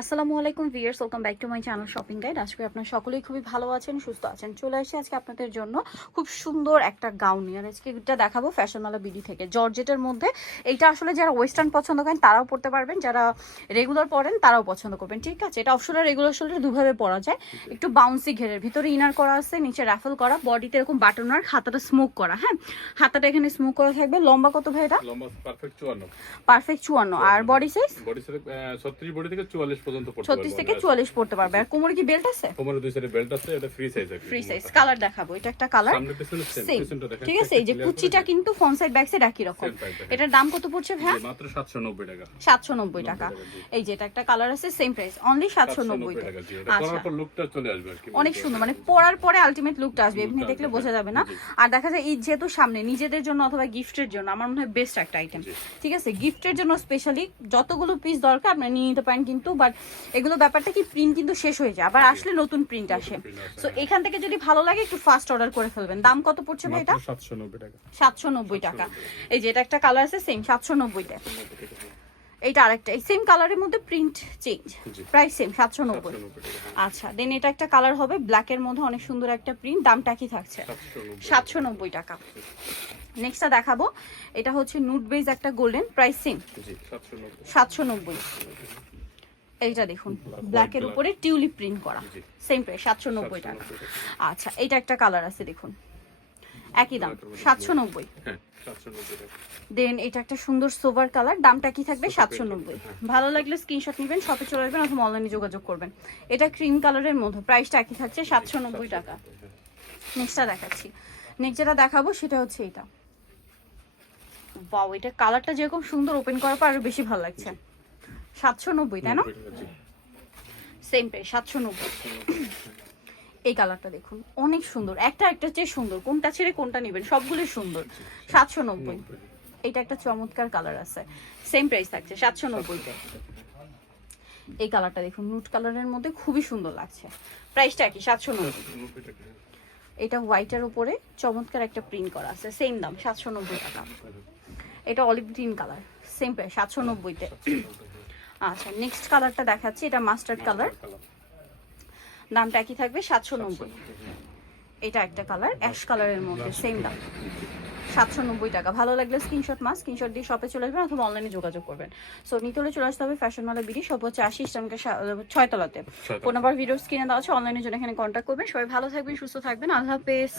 আসসালামু আলাইকুম viewers, welcome back to my channel shopping guide. আজকে আপনারা সকলেই খুবই ভালো আছেন, সুস্থ আছেন। চলে আসি আজকে আপনাদের জন্য খুব সুন্দর একটা গাউন নিয়ে। আর আজকে এটা দেখাবো ফ্যাশনওয়ালা বিডি থেকে, জর্জেটের মধ্যে। এইটা আসলে যারা ওয়েস্টার্ন পছন্দ করেন তারাও পরতে পারবেন, যারা রেগুলার পরেন তারাও পছন্দ করবেন, ঠিক আছে। এটা অপশনাল, রেগুলার শোল্ডার দুভাবে পরা যায়। একটু বাউন্সি ঘেরের ভিতরে ইনার করা আছে, নিচে রাফেল করা, বডিতে এরকম বাটন আর হাতাটা স্মোক করা। হ্যাঁ, হাতাটা এখানে স্মোক করা থাকবে। লম্বা কত ভাই এটা? লম্বা পারফেক্ট 54। পারফেক্ট 54। আর body size? Body size 36 body থেকে 44 পর্যন্ত পড়তে পারবে। 36 থেকে 44 পড়তে পারবে। আর কোমরে কি বেল্ট আছে? কোমরে দুই সাইডে বেল্ট আছে, এটা ফ্রি সাইজ আছে। Free size. কালার দেখাবো, এটা একটা কালার সামনে পিছনে সেম, পিছনটা দেখেন, ঠিক আছে। এই যে কুচিটা কিন্তু ফ্রন্ট সাইড ব্যাক সাইড একই রকম। এটার দাম কত পড়ছে ভাই? মাত্র 790 টাকা। 790 টাকা। এই যে এটা একটা কালার আছে, সেম প্রাইস, অনলি 790 টাকা। আচ্ছা, পরার পর লুকটা চলে আসবে আর কি, অনেক সুন্দর, মানে পরার পরে আলটিমেট লুকটা আসবে, এমনি দেখলে বোঝা যাবে না। আর দেখা যায় এই যেহেতু সামনে নিজেদের জন্য অথবা গিফটের জন্য আমার মনে হয় বেস্ট একটা আইটেম, ঠিক আছে। গিফটের জন্য স্পেশালি যতগুলো পিস দরকার আপনারা নিয়ে নিতে পারেন, কিন্তু বাট এগুলো ব্যাপারটা কি প্রিন্ট কিন্তু শেষ হয়ে যায়, আবার আসলে নতুন প্রিন্ট আসে। সো এখান থেকে যদি ভালো লাগে একটু ফাস্ট অর্ডার করে ফেলবেন। দাম কত পড়ছে ভাই এটা? 790 টাকা। 790 টাকা। এই যে এটা একটা কালার আছে, সেম 790 টাকা। এইটা আরেকটা এই সেম কালারের মধ্যে প্রিন্ট চেঞ্জ, প্রাইস সেম 790। আচ্ছা, দেন এটা একটা কালার হবে ব্ল্যাক এর মধ্যে, অনেক সুন্দর একটা প্রিন্ট, দামটা কি থাকছে? 790 টাকা। নেক্সটটা দেখাবো, এটা হচ্ছে নুড বেজ একটা গোল্ডেন, প্রাইস সেম 790। এইটা দেখুন ব্ল্যাক এর উপরে টিউলিপ প্রিন্ট করা, সেম প্রাইস 790 টাকা। আচ্ছা, এইটা একটা কালার আছে দেখুন, একই দাম 790। দেন এটা একটা সুন্দর সোভার কালার, দামটা কি থাকবে? 790। ভালো লাগলে স্ক্রিনশট নেবেন, শপে চলে আসবেন অথবা অনলাইনে যোগাযোগ করবেন। এটা ক্রিম কালারের মধ্যে, প্রাইসটা একই থাকছে 790 টাকা। নেক্সটটা দেখাচ্ছি। নেক্সট যেটা দেখাবো সেটা হচ্ছে এটা। ওয়াও, এটা কালারটা যেরকম সুন্দর, ওপেন করার পর আরো বেশি ভালো লাগছে। 790 তাই না? Same price 790। এই কালারটা দেখুন, অনেক সুন্দর, একটা চেয়ে সুন্দর, কোনটা ছেড়ে কোনটা নেবেন, সবগুলো সুন্দর। 790। এটা একটা চমৎকার কালার আছে, সেম প্রাইস থাকছে 790 তে। এই কালারটা দেখুন, নুট কালারের মধ্যে খুবই সুন্দর লাগছে, প্রাইসটা কি? 790 টাকা। এটা হোয়াইটের উপরে চমৎকার একটা প্রিন্ট করা আছে, সেম দাম 790 টাকা। এটা olive green colour, same price 790 তে। আচ্ছা, নেক্সট কালারটা দেখাচ্ছি, এটা মাস্টার্ড কালার, দামটা কি থাকবে? 790। এটা একটা কালার অ্যাশ কালারের মধ্যে, সেম দাম 790 টাকা। ভালো লাগলে স্ক্রিনশট দিয়ে শপে চলে আসবেন অথবা অনলাইনে যোগাযোগ করবেন। সো নিতে হলে চলে আসতে হবে ফ্যাশনওয়ালা বিডি, সব হচ্ছে 80 ইস্টার্নকে 6 তলাতে। ফোন নাম্বার ভিডিও স্ক্রিনে দেওয়া আছে, অনলাইনের জন্য এখানে কন্ট্যাক্ট করবেন। সবাই ভালো থাকবেন, সুস্থ থাকবেন, আল্লাহ হাফেজ।